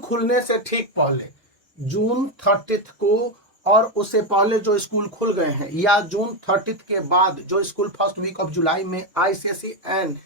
खुलने से ठीक पहले जून 30 को और उससे पहले जो स्कूल खुल गए हैं या जून 30 के बाद जो school first week of July में आईसीएसई एंड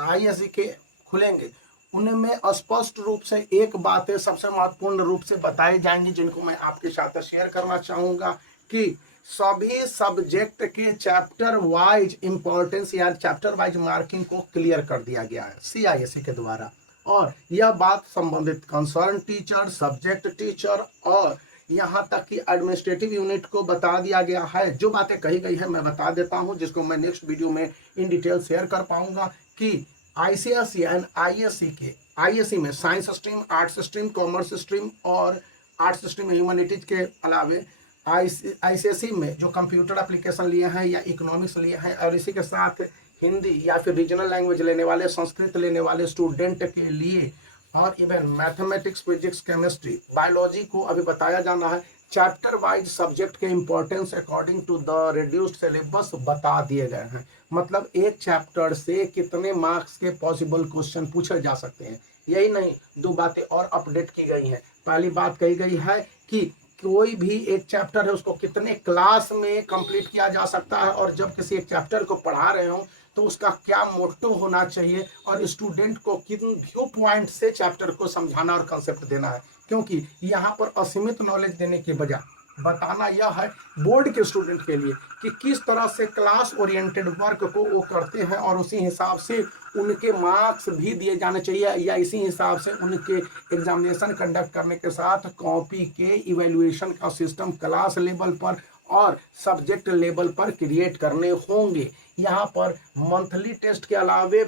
आईएससी के खुलेंगे, उनमें स्पष्ट रूप से एक बातें सबसे महत्वपूर्ण रूप से बताई जाएंगी जिनको मैं आपके साथ शेयर करना चाहूँगा कि सभी सब्जेक्ट के चैप्टर वाइज इंपॉर्टेंस या चैप्टर वाइज मार्किंग को क्लियर कर दिया गया है सीआईएससी के द्वारा। और यह बात संबंधित कंसर्न टीचर, सब्जेक्ट टीचर और यहाँ तक कि एडमिनिस्ट्रेटिव यूनिट को बता दिया गया है। जो बातें कही गई है मैं बता देता हूँ, जिसको मैं नेक्स्ट वीडियो में इन डिटेल शेयर कर पाऊंगा कि आईसीएसई एंड आईएससी में science stream, arts stream, commerce stream और आर्ट्स स्ट्रीम ह्यूमैनिटीज के अलावे आईसीएसई में जो कंप्यूटर एप्लीकेशन लिए हैं या इकोनॉमिक्स लिए हैं और इसी के साथ हिंदी या फिर रीजनल लैंग्वेज लेने वाले, संस्कृत लेने वाले स्टूडेंट के लिए और even mathematics, physics, chemistry, biology को अभी बताया जाना है। चैप्टर वाइज सब्जेक्ट के importance according to the reduced syllabus बता दिए गए हैं। मतलब एक चैप्टर से कितने मार्क्स के पॉसिबल क्वेश्चन पूछे जा सकते हैं। यही नहीं, दो बातें और अपडेट की गई हैं। पहली बात कही गई है कि कोई भी एक चैप्टर है उसको कितने क्लास में कंप्लीट किया जा सकता है और जब किसी एक चैप्टर को पढ़ा रहे हो तो उसका क्या मोटो होना चाहिए और स्टूडेंट को किन व्यू पॉइंट से चैप्टर को समझाना और कंसेप्ट देना है। क्योंकि यहाँ पर असीमित नॉलेज देने के बजाय बताना यह है बोर्ड के स्टूडेंट के लिए कि किस तरह से क्लास ओरिएंटेड वर्क को वो करते हैं और उसी हिसाब से उनके मार्क्स भी दिए जाने चाहिए या इसी हिसाब से उनके एग्जामिनेशन कंडक्ट करने के साथ कॉपी के इवैल्यूएशन का सिस्टम क्लास लेवल पर और सब्जेक्ट लेवल पर क्रिएट करने होंगे। यहाँ पर मंथली टेस्ट के अलावे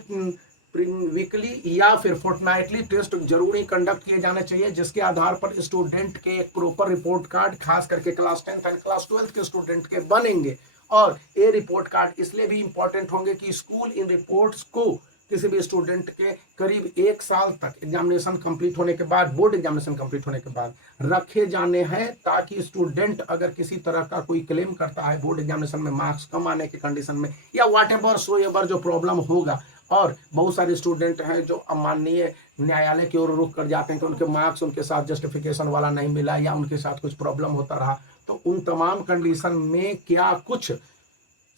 वीकली या फिर फोर्टनाइटली टेस्ट जरूरी कंडक्ट किए जाने चाहिए, जिसके आधार पर स्टूडेंट के एक प्रॉपर रिपोर्ट कार्ड खास करके class 10th and class 12th के स्टूडेंट के बनेंगे। और ये रिपोर्ट कार्ड इसलिए भी इंपॉर्टेंट होंगे कि स्कूल इन रिपोर्ट्स को किसी भी स्टूडेंट के करीब 1 साल तक एग्जामिनेशन कंप्लीट होने के बाद, बोर्ड एग्जामिनेशन कंप्लीट होने के बाद रखे जाने हैं, ताकि स्टूडेंट अगर किसी तरह का कोई क्लेम करता है बोर्ड एग्जामिनेशन में मार्क्स कम आने के कंडीशन में या वाट एवर सो एवर जो प्रॉब्लम होगा, और बहुत सारे स्टूडेंट हैं जो माननीय न्यायालय की ओर रुख कर जाते हैं कि उनके मार्क्स उनके साथ जस्टिफिकेशन वाला नहीं मिला या उनके साथ कुछ प्रॉब्लम होता रहा, तो उन तमाम कंडीशन में क्या कुछ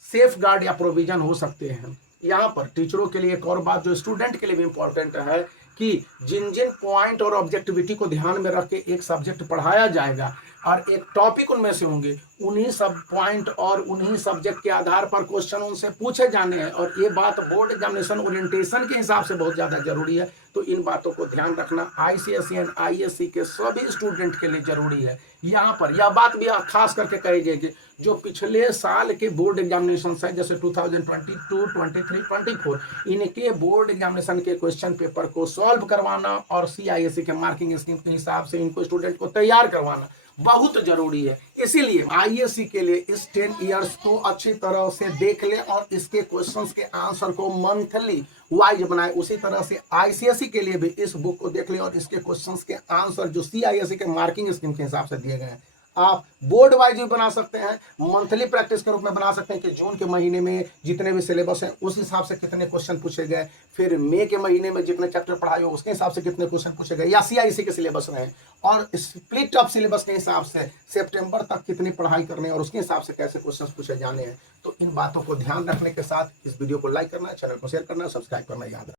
सेफ गार्ड या प्रोविजन हो सकते हैं। यहाँ पर टीचरों के लिए एक और बात जो स्टूडेंट के लिए भी इंपॉर्टेंट है कि जिन जिन पॉइंट और ऑब्जेक्टिविटी को ध्यान में रख के एक सब्जेक्ट पढ़ाया जाएगा और एक टॉपिक उनमें से होंगे, उन्हीं सब पॉइंट और उन्हीं सब्जेक्ट के आधार पर क्वेश्चन उनसे पूछे जाने हैं। और ये बात बोर्ड एग्जामिनेशन ओरिएंटेशन के हिसाब से बहुत ज़्यादा जरूरी है, तो इन बातों को ध्यान रखना आईसीएसई एंड आईएससी के सभी स्टूडेंट के लिए जरूरी है। यहाँ पर यह बात भी खास करके कही गई कि जो पिछले साल के बोर्ड एग्जामिनेशन है जैसे 2022, 23, 24, इनके बोर्ड एग्जामिनेशन के क्वेश्चन पेपर को सॉल्व करवाना और सीआईएससी के मार्किंग स्कीम के हिसाब से इनको स्टूडेंट को तैयार करवाना बहुत जरूरी है। इसीलिए आईएससी के लिए इस 10 इयर्स को अच्छी तरह से देख ले और इसके क्वेश्चंस के आंसर को मंथली वाइज बनाए। उसी तरह से आईसीएसई के लिए भी इस बुक को देख ले और इसके क्वेश्चंस के आंसर जो सीआईएससी के मार्किंग स्कीम के हिसाब से दिए गए हैं आप बोर्ड वाइज भी बना सकते हैं, मंथली प्रैक्टिस के रूप में बना सकते हैं कि जून के महीने में जितने भी सिलेबस हैं उस हिसाब से कितने क्वेश्चन पूछे गए, फिर मई के महीने में जितने चैप्टर पढ़ाए हो उसके हिसाब से कितने क्वेश्चन पूछे गए या सीआईएससी के सिलेबस में और स्प्लिट ऑफ सिलेबस के हिसाब से सितंबर तक कितनी पढ़ाई करनी है और उसके हिसाब से कैसे क्वेश्चन पूछे जाने हैं। तो इन बातों को ध्यान रखने के साथ इस वीडियो को लाइक करना, चैनल को शेयर करना, सब्सक्राइब करना याद रखना।